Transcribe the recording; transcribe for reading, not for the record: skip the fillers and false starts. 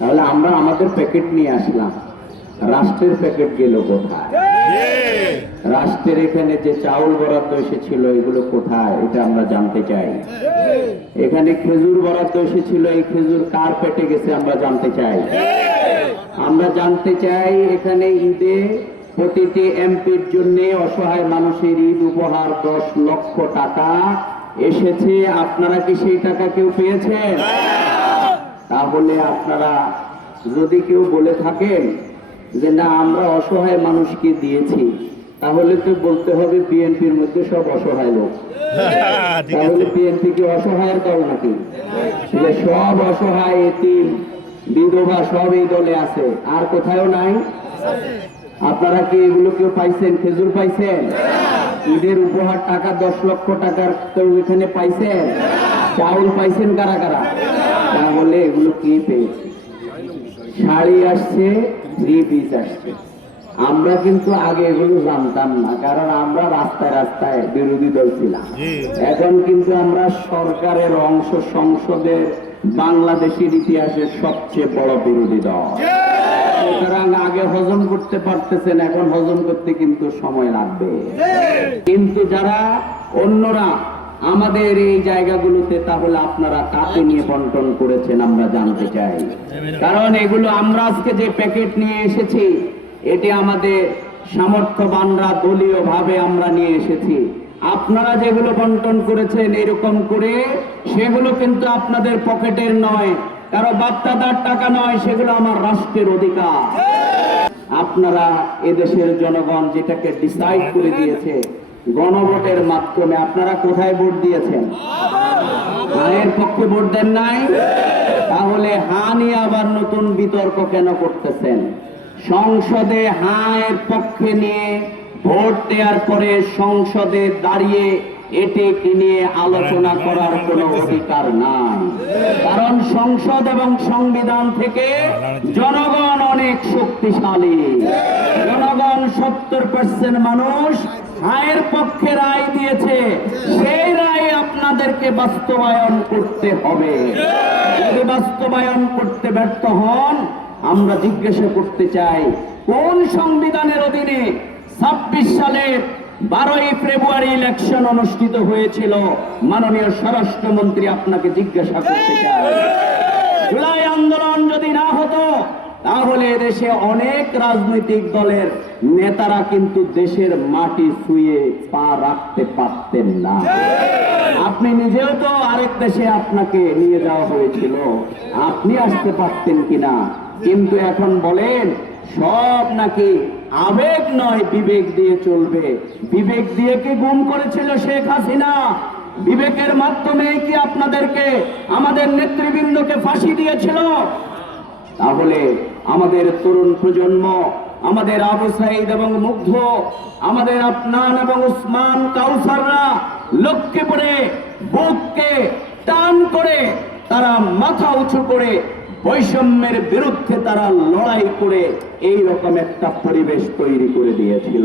তাহলে আমরা আমাদের প্যাকেট নিয়ে আসলাম, রাষ্ট্রের প্যাকেট গেল কোথায়? রাষ্ট্রের এখানে যে চাউল বরাদ্দ এসেছিল এগুলো কোথায়, এটা আমরা জানতে চাই। এখানে খেজুর বরাদ্দ এসেছিল, এই খেজুর কার পেটে গেছে আমরা জানতে চাই। আমরা জানতে চাই এখানে ঈদে প্রতিটি এমপির জন্য অসহায় মানুষের ঈদ উপহার 10 লক্ষ টাকা এসেছে, আপনারা কি সেই টাকা কেউ পেয়েছেন? তাহলে আপনারা যদি কেউ বলে থাকেন যে না আমরা অসহায় মানুষকে দিয়েছি, তাহলে তো বলতে হবে বিএনপির মধ্যে সব অসহায় লোক। তাহলে বিএনপি কি অসহায়ের দল নাকি? সব অসহায়, এতিম, বিধবা সব এই দলে আছে, আর কোথাও নাই। আপনারা কি এগুলো কেউ পাইছেন? খেজুর পাইছেন? ঈদের উপহার টাকা 10 লক্ষ টাকার কেউ এখানে পাইছেন? চাউল পাইছেন কারা কারা? তাহলে এগুলো কি পেয়েছে? শাড়ি আসছে, 3 পিস আসছে। আমরা কিন্তু আগে এগুলো জানতাম না, কারণ আমরা রাস্তায় রাস্তায় বিরোধী দল ছিলাম। এখন কিন্তু আমরা সরকারের অংশ, সংসদের বাংলাদেশের ইতিহাসের সবচেয়ে বড় বিরোধী দল। সুতরাং আগে হজম করতে পারতেছেন, এখন হজম করতে কিন্তু সময় লাগবে। কিন্তু যারা অন্যরা আমাদের এই জায়গাগুলোতে, তাহলে আপনারা কাকে নিয়ে বন্টন করেছেন আমরা জানতে চাই। কারণ এগুলো আমরা আজকে যে প্যাকেট নিয়ে এসেছি, এটি আমাদের সামর্থ্যবানরা দলীয় ভাবে আমরা নিয়ে এসেছি। আপনারা যেগুলো বন্টন করেছেন এরকম করে, সেগুলো কিন্তু আপনাদের পকেটের নয়, কারো বাপ্তাদার টাকা নয়, সেগুলো আমার রাষ্ট্রের অধিকার। আপনারা এদেশের জনগণ যেটাকে ডিসাইড করে দিয়েছে গণভোটের মাধ্যমে, আপনারা কোথায় ভোট দিয়েছেন? হাঁয়ের পক্ষে ভোট দেন নাই? তাহলে হাঁ নিয়ে আবার নতুন বিতর্ক কেন করতেছেন? সংসদে হাঁয়ের পক্ষে নিয়ে ভোট দেওয়ার পরে সংসদে দাঁড়িয়ে এটি নিয়ে আলোচনা করার কোনো অধিকার নাই। কারণ সংসদ এবং সংবিধান থেকে জনগণ অনেক শক্তিশালী। জনগণ 70% মানুষ হাঁয়ের পক্ষে রায় দিয়েছে, সেই রায় আপনাদেরকে বাস্তবায়ন করতে হবে। যদি বাস্তবায়ন করতে ব্যর্থ হন, আমরা জিজ্ঞাসা করতে চাই কোন সংবিধানের অধীনে 26 সালের 12ই ফেব্রুয়ারি ইলেকশন অনুষ্ঠিত হয়েছিল? মাননীয় স্বরাষ্ট্রমন্ত্রী, আপনাকে জিজ্ঞাসা করতে চাই। জুলাই আন্দোলন যদি না হতো, তাহলে দেশে অনেক রাজনৈতিক দলের নেতারা কিন্তু দেশের মাটি ছুঁয়ে পা রাখতে পারতেন না। আপনি নিজেও তো আরেক দেশে আপনাকে নিয়ে যাওয়া হয়েছিল, আপনি আসতে পারতেন কিনা? কিন্তু এখন বলেন সব নাকি আবেগ নয় বিবেক দিয়ে চলবে। বিবেক দিয়ে কি গুম করেছিল শেখ হাসিনা? বিবেকের মাধ্যমে কি আপনাদেরকে, আমাদের নেতৃবৃন্দকে ফাঁসি দিয়েছিল? তাহলে আমাদের তরুণ প্রজন্ম, আমাদের আবু সাইদ এবং মুগ্ধ, আমাদের আফনান এবং উসমান কাউসাররা লক্ষ্মীপুরে বুককে টান করে, তারা মাথা উঁচু করে বৈষম্যের বিরুদ্ধে তারা লড়াই করে এই রকম একটা পরিবেশ তৈরি করে দিয়েছিল।